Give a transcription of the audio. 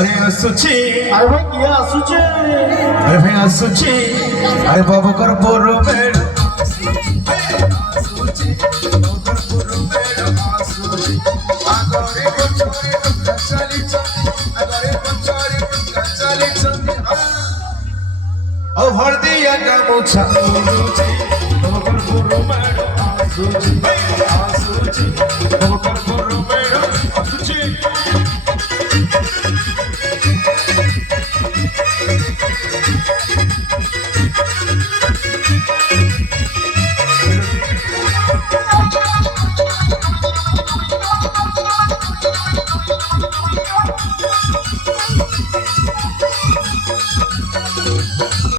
अरे आसुची अरे भाई किया आसुचे अरे भाई आसुची अरे बाबू कर बोरो बेड़ भर दिया गामुछा आसुची